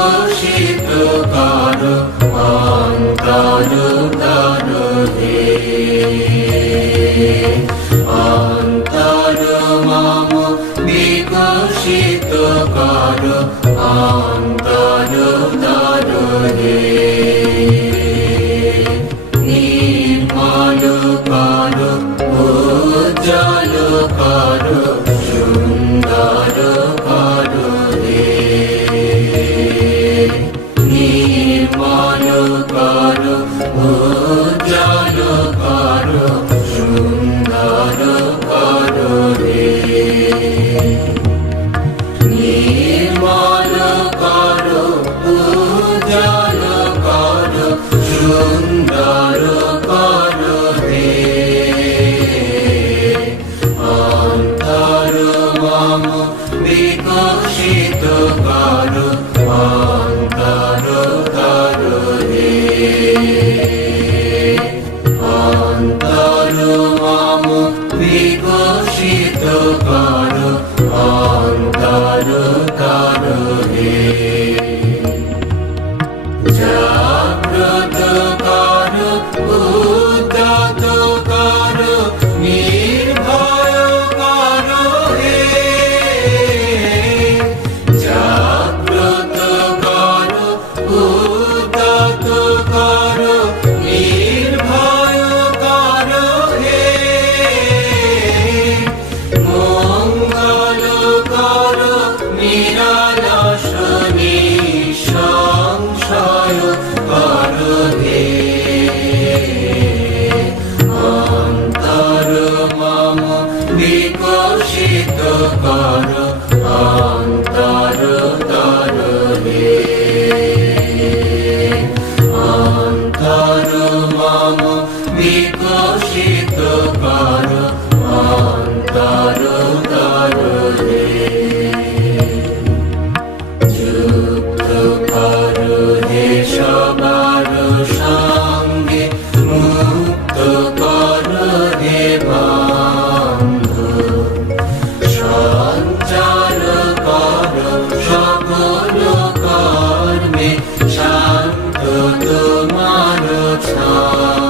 বিকশিত করো অন্তর করো হে অন্তর মম বিকশিত করো অন্তর করো হে নির্মল করো উজ্জ্বল করো সুন্দর করো হে নির্মল করো উজ্জ্বল করো সুন্দর করো হে নির্মল করো উজ্জ্বল করো সুন্দর করো হে অন্তর মম বিকশিত করো অন্তর করো হে অন্তর মম বিকশিত করো অন্তর করো হে জাগ্রত করো উদ্যত করো নির্ভয় করো হে জাগ্রত করো উদ্যত করো নির্ভয় করো হে মঙ্গল করো নিরালস নিঃসংশয় করো হে অন্তর মম বিকশিত করো অন্তর করো হে অন্তর মম বিকশিত করো অন্তর করো হে যুক্ত করো হে সবার সঙ্গে মুক্ত করো হে বন্ধু সঞ্চার করো সকল কর্মে শান্ত তোমার ছায়া